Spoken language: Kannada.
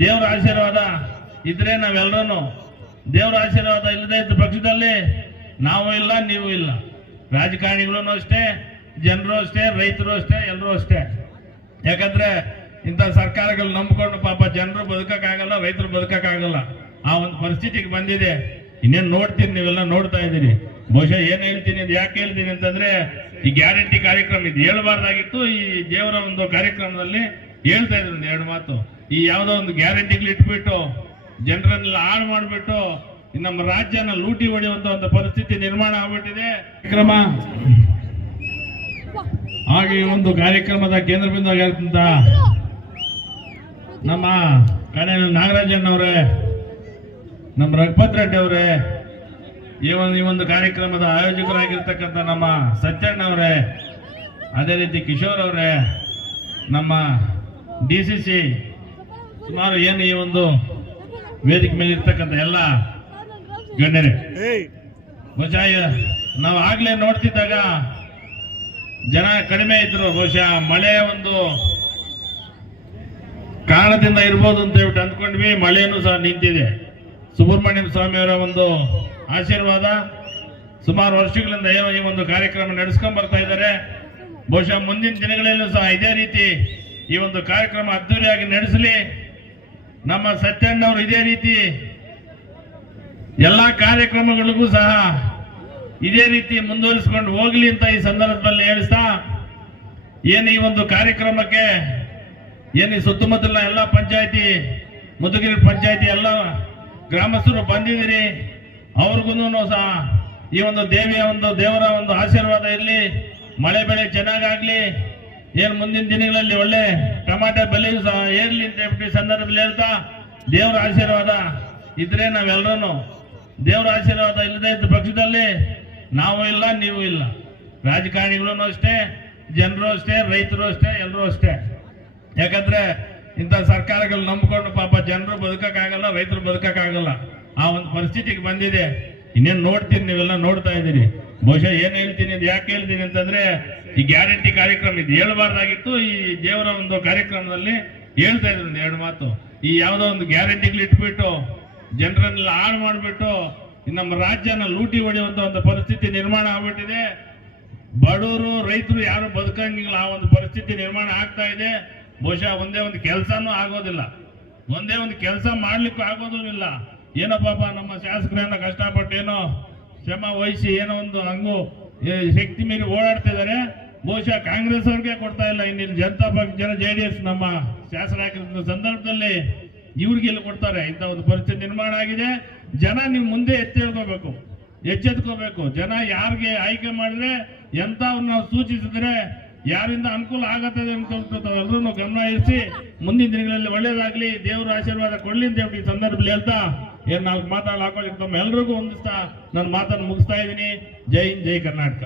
ದೇವರ ಆಶೀರ್ವಾದ ಇದ್ರೆ ನಾವೆಲ್ಲರೂ ದೇವರ ಆಶೀರ್ವಾದ ಇಲ್ಲದೆ ಇದ್ದ ಪಕ್ಷದಲ್ಲಿ ನಾವು ಇಲ್ಲ, ನೀವು ಇಲ್ಲ. ರಾಜಕಾರಣಿಗಳು ಅಷ್ಟೇ, ಜನರು ಅಷ್ಟೇ, ರೈತರು ಅಷ್ಟೇ, ಎಲ್ಲರೂ ಅಷ್ಟೇ. ಯಾಕಂದ್ರೆ ಇಂಥ ಸರ್ಕಾರಗಳು ನಂಬಿಕೊಂಡು ಪಾಪ ಜನರು ಬದುಕಕ್ಕಾಗಲ್ಲ, ರೈತರು ಬದುಕಕ್ಕಾಗಲ್ಲ. ಆ ಒಂದು ಪರಿಸ್ಥಿತಿಗೆ ಬಂದಿದೆ. ಇನ್ನೇನು ನೋಡ್ತೀನಿ, ನೀವೆಲ್ಲ ನೋಡ್ತಾ ಇದ್ದೀರಿ. ಬಹುಶಃ ಏನು ಹೇಳ್ತೀನಿ ಅದು ಯಾಕೆ ಹೇಳ್ತೀನಿ ಅಂತಂದ್ರೆ, ಈ ಗ್ಯಾರಂಟಿ ಕಾರ್ಯಕ್ರಮ ಇದು ಹೇಳ್ಬಾರ್ದಾಗಿತ್ತು. ಈ ದೇವರ ಒಂದು ಕಾರ್ಯಕ್ರಮದಲ್ಲಿ ಹೇಳ್ತಾ ಇದ್ರು ಒಂದು ಎರಡು ಮಾತು. ಈ ಯಾವುದೋ ಒಂದು ಗ್ಯಾರಂಟಿಗಳು ಇಟ್ಬಿಟ್ಟು ಜನರನ್ನೆಲ್ಲ ಹಾಳು ಮಾಡಿಬಿಟ್ಟು ನಮ್ಮ ರಾಜ್ಯನ ಲೂಟಿ ಹೊಡೆಯುವಂತ ಒಂದು ಪರಿಸ್ಥಿತಿ ನಿರ್ಮಾಣ ಆಗ್ಬಿಟ್ಟಿದೆ. ಕ್ರಮ ಹಾಗೆ ಈ ಒಂದು ಕಾರ್ಯಕ್ರಮದ ಕೇಂದ್ರ ಬಿಂದುವಾಗಿರ್ತಂತ ನಮ್ಮ ಕಣೆ ನಾಗರಾಜಣ್ಣವರೇ, ನಮ್ಮ ರಘುಪತ್ ರೆಡ್ಡಿ ಅವರೇ ಈ ಒಂದು ಈ ಒಂದು ಕಾರ್ಯಕ್ರಮದ ಆಯೋಜಕರಾಗಿರ್ತಕ್ಕಂಥ ನಮ್ಮ ಸತ್ಯಣ್ಣ ಅವರೇ ಅದೇ ರೀತಿ ಕಿಶೋರ್ ಅವರೇ, ನಮ್ಮ ಡಿ ಸಿ ಸಿ ಸುಮಾರು ಏನು ಈ ಒಂದು ವೇದಿಕೆ ಮೇಲೆ ಇರ್ತಕ್ಕಂಥ ಎಲ್ಲ ಗಣ್ಯರೇ. ಬಹುಶಃ ನಾವು ಆಗ್ಲೇ ನೋಡ್ತಿದ್ದಾಗ ಜನ ಕಡಿಮೆ ಇದ್ರು. ಬಹುಶಃ ಮಳೆ ಒಂದು ಕಾರಣದಿಂದ ಇರ್ಬೋದು ಅಂತ ಹೇಳ್ಬಿಟ್ಟು ಅಂದ್ಕೊಂಡ್ವಿ. ಮಳೆನೂ ಸಹ ನಿಂತಿದೆ. ಸುಬ್ರಹ್ಮಣ್ಯಂ ಸ್ವಾಮಿಯವರ ಒಂದು ಆಶೀರ್ವಾದ. ಸುಮಾರು ವರ್ಷಗಳಿಂದ ಏನೋ ಈ ಒಂದು ಕಾರ್ಯಕ್ರಮ ನಡೆಸ್ಕೊಂಡ್ ಬರ್ತಾ ಇದ್ದಾರೆ. ಬಹುಶಃ ಮುಂದಿನ ದಿನಗಳಲ್ಲೂ ಸಹ ಇದೇ ರೀತಿ ಈ ಒಂದು ಕಾರ್ಯಕ್ರಮ ಅದ್ದೂರಿಯಾಗಿ ನಡೆಸಲಿ. ನಮ್ಮ ಸತ್ಯಣ್ಣವರು ಇದೇ ರೀತಿ ಎಲ್ಲಾ ಕಾರ್ಯಕ್ರಮಗಳಿಗೂ ಸಹ ಇದೇ ರೀತಿ ಮುಂದುವರಿಸಿಕೊಂಡು ಹೋಗ್ಲಿ ಅಂತ ಈ ಸಂದರ್ಭದಲ್ಲಿ ಹೇಳಿಸ್ತಾ, ಏನು ಈ ಒಂದು ಕಾರ್ಯಕ್ರಮಕ್ಕೆ, ಏನು ಈ ಸುತ್ತಮುತ್ತಲಿನ ಎಲ್ಲ ಪಂಚಾಯಿತಿ, ಮುದುಗಿರಿ ಪಂಚಾಯಿತಿ ಎಲ್ಲ ಗ್ರಾಮಸ್ಥರು ಬಂದಿದ್ದೀರಿ. ಅವ್ರಿಗೂ ಸಹ ಈ ಒಂದು ದೇವಿಯ ಒಂದು ದೇವರ ಒಂದು ಆಶೀರ್ವಾದ ಇರಲಿ. ಮಳೆ ಬೆಳೆ ಚೆನ್ನಾಗಾಗ್ಲಿ. ಏನು ಮುಂದಿನ ದಿನಗಳಲ್ಲಿ ಒಳ್ಳೆ ಟಮಾಟೆ ಬೆಲೆ ಏರ್ಲಿ ಅಂತ ಹೇಳ್ಬಿಟ್ಟು ಸಂದರ್ಭದಲ್ಲಿ ಹೇಳ್ತಾ, ದೇವರ ಆಶೀರ್ವಾದ ಇದ್ರೆ ನಾವೆಲ್ಲರೂ ದೇವರ ಆಶೀರ್ವಾದ ಇಲ್ಲದೆ ಇದ್ದ ಪಕ್ಷದಲ್ಲಿ ನಾವು ಇಲ್ಲ, ನೀವು ಇಲ್ಲ. ರಾಜಕಾರಣಿಗಳು ಅಷ್ಟೇ, ಜನರು ಅಷ್ಟೇ, ರೈತರು ಅಷ್ಟೇ, ಎಲ್ಲರೂ ಅಷ್ಟೇ. ಯಾಕಂದ್ರೆ ಇಂಥ ಸರ್ಕಾರಗಳು ನಂಬಿಕೊಂಡು ಪಾಪ ಜನರು ಬದುಕಕ್ಕಾಗಲ್ಲ, ರೈತರು ಬದುಕಕ್ಕಾಗಲ್ಲ. ಆ ಒಂದು ಪರಿಸ್ಥಿತಿಗೆ ಬಂದಿದೆ. ಇನ್ನೇನು ನೋಡ್ತೀನಿ ನೀವೆಲ್ಲ ನೋಡ್ತಾ ಇದ್ದೀರಿ. ಬಹುಶಃ ಏನ್ ಹೇಳ್ತೀನಿ ಯಾಕೆ ಹೇಳ್ತೀನಿ ಅಂತಂದ್ರೆ, ಈ ಗ್ಯಾರಂಟಿ ಕಾರ್ಯಕ್ರಮ ಇದು ಹೇಳ್ಬಾರ್ದಾಗಿತ್ತು. ಈ ದೇವರ ಒಂದು ಕಾರ್ಯಕ್ರಮದಲ್ಲಿ ಹೇಳ್ತಾ ಇದ್ರು ಒಂದು ಎರಡು ಮಾತು. ಈ ಯಾವುದೋ ಒಂದು ಗ್ಯಾರಂಟಿಗಳು ಇಟ್ಬಿಟ್ಟು, ಜನರನ್ನೆಲ್ಲ ಹಾಳು ಮಾಡಿಬಿಟ್ಟು ನಮ್ಮ ರಾಜ್ಯನ ಲೂಟಿ ಹೊಡೆಯುವಂತ ಒಂದು ಪರಿಸ್ಥಿತಿ ನಿರ್ಮಾಣ ಆಗ್ಬಿಟ್ಟಿದೆ. ಬಡವರು, ರೈತರು ಯಾರು ಬದುಕಂಗಿಲ್ಲ, ಆ ಒಂದು ಪರಿಸ್ಥಿತಿ ನಿರ್ಮಾಣ ಆಗ್ತಾ ಇದೆ. ಬಹುಶಃ ಒಂದೇ ಒಂದು ಕೆಲಸನೂ ಆಗೋದಿಲ್ಲ. ಒಂದೇ ಒಂದು ಕೆಲಸ ಮಾಡ್ಲಿಕ್ಕೂ ಆಗೋದೂ ಇಲ್ಲ. ಏನೋ ಪಾಪ ನಮ್ಮ ಶಾಸಕರೇನೋ ಕಷ್ಟಪಟ್ಟು ಏನೋ ಶ್ರಮ ವಹಿಸಿ ಏನೋ ಒಂದು ಹಂಗು ಶಕ್ತಿ ಮೀರಿ ಓಡಾಡ್ತಿದ್ದಾರೆ ಬಹುಶಃ ಕಾಂಗ್ರೆಸ್ ಅವ್ರಿಗೆ ಕೊಡ್ತಾ ಇಲ್ಲ. ಇನ್ನಿಲ್ಲಿ ಜನತಾ ಪಕ್ಷ, ಜನ ಜೆ ಡಿ ಎಸ್ ನಮ್ಮ ಹಾಕಿರೋ ಸಂದರ್ಭದಲ್ಲಿ ಇವ್ರಿಗೆ ಇಲ್ಲಿ ಕೊಡ್ತಾರೆ. ಇಂಥ ಒಂದು ಪರಿಸ್ಥಿತಿ ನಿರ್ಮಾಣ ಆಗಿದೆ. ಜನ ನೀವು ಮುಂದೆ ಎಚ್ಚೆತ್ಕೋಬೇಕು ಎಚ್ಚೆತ್ಕೋಬೇಕು ಜನ ಯಾರಿಗೆ ಆಯ್ಕೆ ಮಾಡಿದ್ರೆ, ಎಂಥವ್ರನ್ನ ನಾವು ಸೂಚಿಸಿದ್ರೆ ಯಾರಿಂದ ಅನುಕೂಲ ಆಗತ್ತದೆ ಎಲ್ಲರೂ ಗಮನ ಇರಿಸಿ ಮುಂದಿನ ದಿನಗಳಲ್ಲಿ ಒಳ್ಳೇದಾಗ್ಲಿ. ದೇವರ ಆಶೀರ್ವಾದ ಕೊಡ್ಲಿ ಅಂತ ಈ ಸಂದರ್ಭದಲ್ಲಿ ಹೇಳ್ತಾ ಏನ್ ನಾಲ್ಕು ಮಾತಾಡಲು ಹಾಕೋದಕ್ಕೆ ತಮ್ಮ ಎಲ್ರಿಗೂ ಒಂದಿಷ್ಟ ನನ್ನ ಮಾತನ್ನು ಮುಗಿಸ್ತಾ ಇದ್ದೀನಿ. ಜೈ ಹಿಂದ್, ಜೈ ಕರ್ನಾಟಕ.